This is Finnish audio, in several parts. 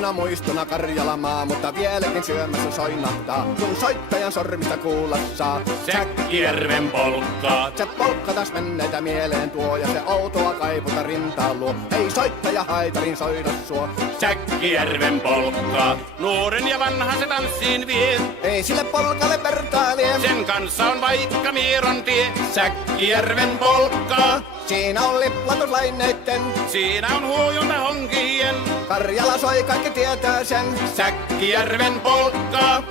kauniina muistona Karjalamaa, mutta vieläkin syömässä soinahtaa, kun soittajan sormista kuulla saa. Säkkijärven polkkaa. Se polkka taas menneitä mieleen tuo, ja se outoa kaiputa rintaan luo. Ei soittaja haitarin soida suo. Säkkijärven polkkaa. Nuoren ja vanhan se tanssiin vie. Ei sille polkalle vertailee. Sen kanssa on vaikka Mieron tie. Säkkijärven polkkaa. Siinä on liplatuslaineitten. Siinä on huojunta honkien. Karjala soi, kaikki tietää sen. Säkkijärven polkkaa.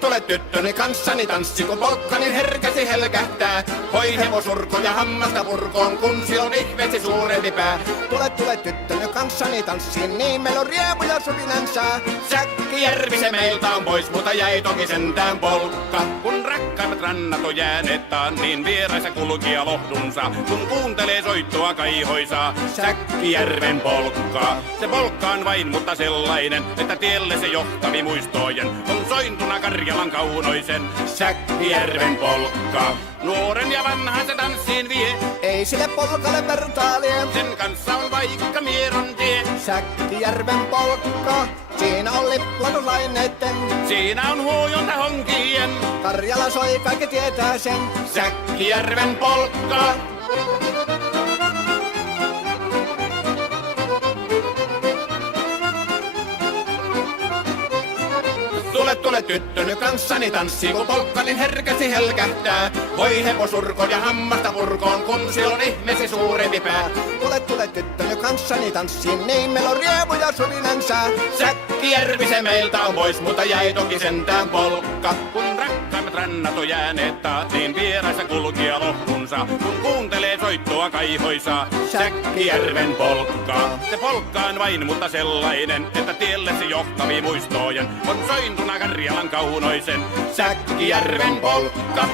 Tule tyttöni kanssani tanssi, kun polkkani herkäsi helkähtää. Hoi hevosurko ja hammasta purkoon, kun silloin ihmeesi suurempi pää. Tule tyttöni kanssani tanssiin, niin meillä on riemu ja suvinansa. Säkkijärvi se meiltä on pois, mutta jäi toki sentään polkka. Kun rakkaimmat rannat on jääneet taan, niin vieraissa kulkija lohdunsa. Kun kuuntelee soittoa kaihoisaa, Säkkijärven polkkaa. Se polkka on vain, mutta sellainen, että tielle se johtavi muistojen on sointuna Karjalan kaunoisen. Säkkijärven polkkaa. Nuoren ja vanhan se tanssiin vie. Ei sille polkalle vertailee. Sen kanssa on vaikka Mieron tie. Säkkijärven polkka. Siinä on liplatuslaineitten. Siinä on huojunta honkien. Karjala soi, kaikki tietää sen. Säkkijärven polkkaa. Tule tyttöni kanssani tanssi, kun polkkani herkäsi helkähtää. Voi hevosurko ja hammasta purkoon, kun silloin ihmeesi suurempi pää. Tule tyttöni kanssani tanssiin, niin meillä on riemu ja suvinansa. Säkkijärvi se meiltä on pois, mutta jäi toki sentään polkka. Kun rakkaimmat rannat on jääneet taas, niin vieraissa kulkija lohdunsa. Kun kuuntelee soittoa kaihoisaa, Säkkijärven polkkaa. Se polkka on vain, mutta sellainen, että tielle se johtavi muistojen on sointuna Karjalan kaunoisen. Säkkijärven polkka.